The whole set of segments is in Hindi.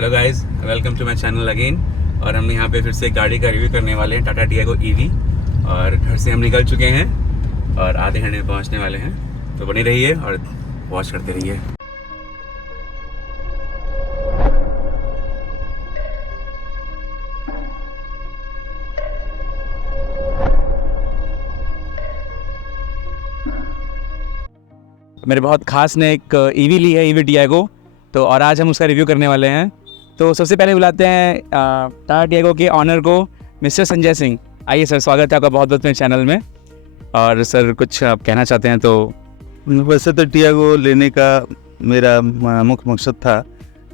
Hello guys, welcome to my channel again. और हम यहाँ पे फिर से गाड़ी का रिव्यू करने वाले हैं, टाटा टियागो ईवी। और घर से हम निकल चुके हैं और आधे घंटे में पहुँचने वाले हैं, तो बने रहिए और वॉच करते रहिए। मेरे बहुत खास ने एक ईवी ली है, ईवी टियागो, तो और आज हम उसका रिव्यू करने वाले हैं। तो सबसे पहले बुलाते हैं टाटा टियागो के ऑनर को, मिस्टर संजय सिंह। आइए सर, स्वागत है आपका बहुत बहुत मेरे चैनल में। और सर कुछ आप कहना चाहते हैं तो? वैसे तो टियागो लेने का मेरा मुख्य मकसद था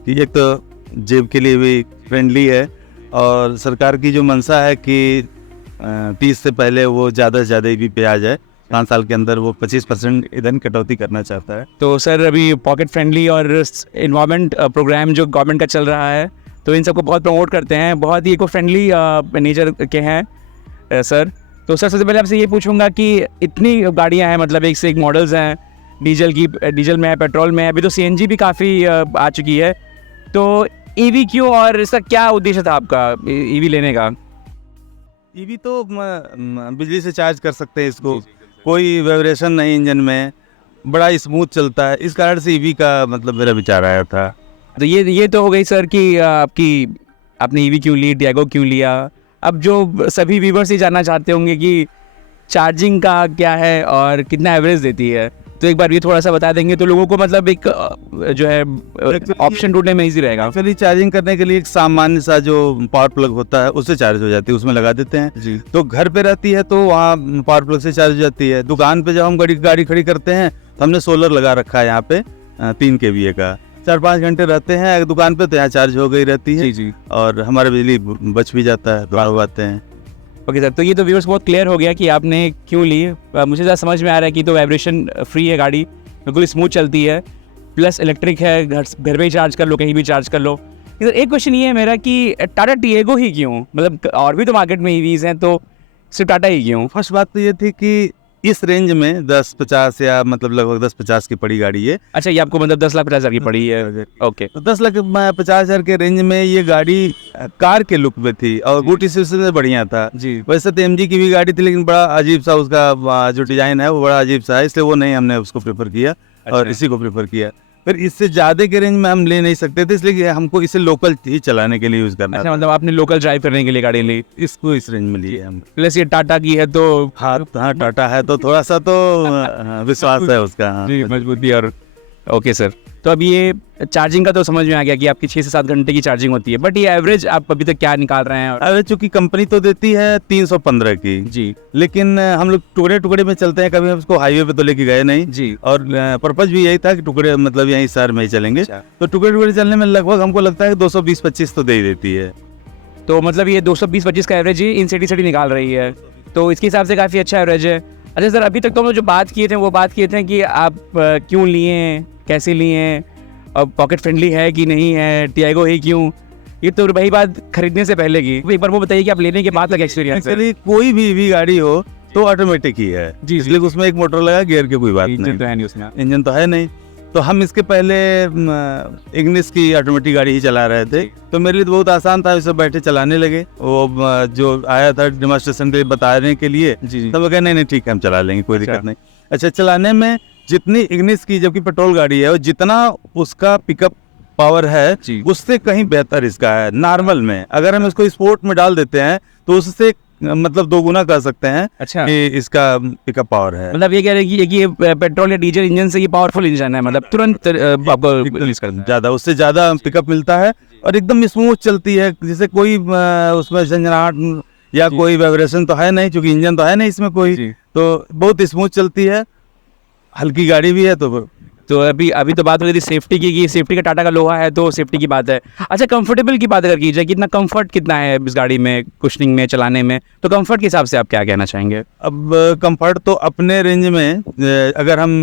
कि एक तो जेब के लिए भी फ्रेंडली है और सरकार की जो मंशा है कि 30 से पहले वो ज़्यादा से ज़्यादा ईवी पे आ जाए, 5 साल के अंदर वो 25% ईंधन कटौती करना चाहता है। तो सर अभी पॉकेट फ्रेंडली और इन्वायरमेंट प्रोग्राम जो गवर्नमेंट का चल रहा है, तो इन सबको बहुत प्रमोट करते हैं, बहुत ही इको फ्रेंडली नेचर के हैं सर। तो सर सबसे पहले आपसे ये पूछूंगा कि इतनी गाड़ियां हैं, मतलब एक से एक मॉडल्स हैं, डीजल में है, पेट्रोल में है, अभी तो सीएनजी भी काफ़ी आ चुकी है, तो ईवी क्यों और इसका क्या उद्देश्य था आपका ईवी लेने का? ईवी तो बिजली से चार्ज कर सकते हैं इसको, कोई वाइब्रेशन नहीं इंजन में, बड़ा स्मूथ चलता है, इस कारण से ईवी का मतलब मेरा विचार आया था। तो ये तो हो गई सर कि आपने ईवी क्यों ली, टियागो क्यों लिया। अब जो सभी व्यूअर्स ये जानना चाहते होंगे कि चार्जिंग का क्या है और कितना एवरेज देती है, तो एक बार ये थोड़ा सा बता देंगे तो लोगों को मतलब एक जो है ऑप्शन ढूंढने में इजी रहेगा। एक्चुअली चार्जिंग करने के लिए एक सामान्य सा जो पावर प्लग होता है उससे चार्ज हो जाती है, उसमें लगा देते हैं जी। तो घर पे रहती है तो वहाँ पावर प्लग से चार्ज हो जाती है। दुकान पे जब हम गाड़ी खड़ी करते हैं तो हमने सोलर लगा रखा है यहाँ पे 3 kVA का, 4-5 घंटे रहते हैं दुकान पे तो यहाँ चार्ज हो गई रहती है जी। और हमारा बिजली बच भी जाता है, दुआ आते हैं। ओके सर, तो ये तो व्यूअर्स बहुत क्लियर हो गया कि आपने क्यों ली। मुझे ज़्यादा समझ में आ रहा है कि तो वाइब्रेशन फ्री है गाड़ी, बिल्कुल स्मूथ चलती है, प्लस इलेक्ट्रिक है, घर पे ही चार्ज कर लो, कहीं भी चार्ज कर लो। इधर एक क्वेश्चन ये है मेरा कि टाटा टियागो ही क्यों, मतलब और भी तो मार्केट में ईवीज़ हैं, तो सिर्फ टाटा ही क्यों? फर्स्ट बात तो ये थी कि इस रेंज में 10-50 या मतलब लगभग 10-50 की पड़ी गाड़ी है। अच्छा, ये आपको मतलब 10,50,000 की पड़ी है? ओके, तो 10,50,000 के रेंज में ये गाड़ी कार के लुक में थी और बूटी से बढ़िया था जी। वैसे तो एमजी की भी गाड़ी थी, लेकिन बड़ा अजीब सा उसका जो डिजाइन है वो बड़ा अजीब सा है, इसलिए वो नहीं हमने उसको प्रेफर किया। अच्छा। और इसी को प्रेफर किया। फिर इससे ज़्यादा के रेंज में हम ले नहीं सकते थे, इसलिए हमको इसे लोकल ही चलाने के लिए यूज़ करना। अच्छा, मतलब आपने लोकल ड्राइव करने के लिए गाड़ी ली, इसको इस रेंज में लिए हम। प्लस ये टाटा की है तो हाँ टाटा है तो थोड़ा सा तो विश्वास है उसका जी, मजबूती। और ओके सर, तो अब ये चार्जिंग का तो समझ में आ गया कि आपकी 6 से 7 घंटे की चार्जिंग होती है, बट ये एवरेज आप अभी तक क्या निकाल रहे हैं? एवरेज चूँकि कंपनी तो देती है 315 की जी, लेकिन हम लोग टुकड़े में चलते हैं, कभी हम उसको हाईवे पे तो लेके गए नहीं जी। और पर्पज भी यही था कि टुकड़े मतलब यहीं शहर में ही चलेंगे। अच्छा। तो टुकड़े चलने में लगभग हमको लगता है 220-25 तो दे ही देती है। तो मतलब ये 220-25 का एवरेज ही इन सिटी निकाल रही है, तो इसके हिसाब से काफ़ी अच्छा एवरेज है। अच्छा सर, अभी तक तो हम लोग जो बात किए थे वो बात किए थे कि आप क्यों लिए, कैसे लिए, और पॉकेट फ्रेंडली है कि नहीं है, टियागो ही क्यों, ये तो वही बात खरीदने से पहले की। एक बार वो बताइए कि आप लेने के बाद का एक्सपीरियंस है। कोई भी गाड़ी हो तो ऑटोमेटिक ही है जी, इसलिए उसमें एक मोटर लगा, गियर की कोई बात नहीं, तो है नहीं उसमें, इंजन तो है नहीं। तो हम इसके पहले इग्निस की ऑटोमेटिक गाड़ी ही चला रहे थे, तो मेरे लिए तो बहुत आसान था, इसे बैठे चलाने लगे। वो जो आया था डेमोन्स्ट्रेशन के लिए बताने के लिए जी। तो वो कहे नहीं ठीक है हम चला लेंगे, कोई दिक्कत नहीं। अच्छा, चलाने में जितनी इग्निस की जबकि पेट्रोल गाड़ी है, और जितना उसका पिकअप पावर है उससे कहीं बेहतर इसका है नॉर्मल में। अगर हम इसको स्पोर्ट में डाल देते हैं तो उससे मतलब 2 गुना कर सकते हैं। अच्छा, कि इसका पिकअप पावर है, मतलब ये कह रहे हैं कि ये पेट्रोल या डीजल इंजन से ये पावरफुल इंजन है, मतलब तुरंत आपको रिलीज करना है, ज़्यादा उससे ज़्यादा पिकअप मिलता है और एकदम स्मूथ चलती है, जैसे कोई उसमें झंझनाहट या कोई वाइब्रेशन तो है नहीं, क्योंकि इंजन तो है नहीं इसमें कोई, तो बहुत स्मूथ चलती है, हल्की गाड़ी भी है। तो अभी तो बात हो रही थी सेफ्टी की, कि सेफ्टी का टाटा का लोहा है तो सेफ्टी की बात है। अच्छा, कंफर्टेबल की बात अगर की जाए, कितना कंफर्ट कितना है इस गाड़ी में, कुशनिंग में, चलाने में, तो कंफर्ट के हिसाब से आप क्या कहना चाहेंगे? अब कंफर्ट तो अपने रेंज में अगर हम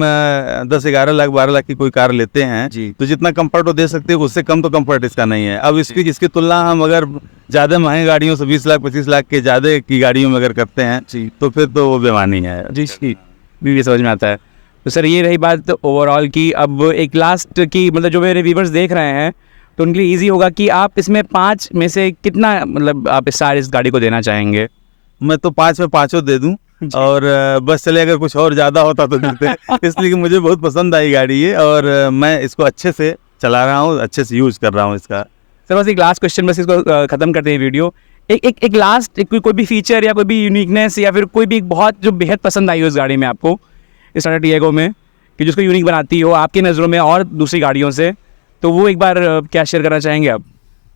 10-11 लाख 12 लाख की कोई कार लेते हैं जी, तो जितना कंफर्ट वो दे सकते हैं उससे कम तो कंफर्ट इसका नहीं है। अब इसकी तुलना हम अगर ज़्यादा महंगी गाड़ियों से 20 लाख 25 लाख के ज़्यादा की गाड़ियों में अगर करते हैं जी, तो फिर तो वो बेमानी है जी, भी समझ में आता है। तो सर ये रही बात ओवरऑल की। अब एक लास्ट की, मतलब जो मेरे व्यूवर्स देख रहे हैं तो उनके लिए ईजी होगा कि आप इसमें 5 में से कितना मतलब आप स्टार इस गाड़ी को देना चाहेंगे? मैं तो 5 में 5 दे दूं और बस चले, अगर कुछ और ज़्यादा होता तो देते इसलिए कि मुझे बहुत पसंद आई गाड़ी ये, और मैं इसको अच्छे से चला रहा हूँ, अच्छे से यूज़ कर रहा हूँ इसका। सर बस एक लास्ट क्वेश्चन, बस इसको ख़त्म करते हैं वीडियो। एक लास्ट कोई भी फीचर या कोई भी यूनिकनेस या फिर कोई भी एक बहुत जो बेहद पसंद आई हो इस गाड़ी में आपको, इस टाटा टियागो में, कि जिसको यूनिक बनाती हो आपकी नज़रों में और दूसरी गाड़ियों से, तो वो एक बार क्या शेयर करना चाहेंगे आप?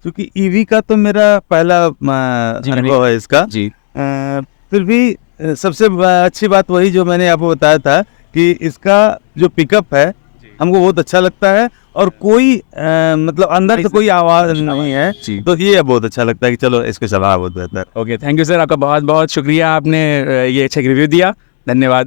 क्योंकि ईवी का तो मेरा पहला अनुभव है इसका जी। फिर भी सबसे अच्छी बात वही जो मैंने आपको बताया था कि इसका जो पिकअप है हमको बहुत अच्छा लगता है, और कोई मतलब अंदर से कोई आवाज़ नहीं है, तो ये बहुत अच्छा लगता है कि चलो इसको चलाना बहुत बेहतर। ओके, थैंक यू सर, आपका बहुत बहुत शुक्रिया, आपने ये अच्छा रिव्यू दिया, धन्यवाद।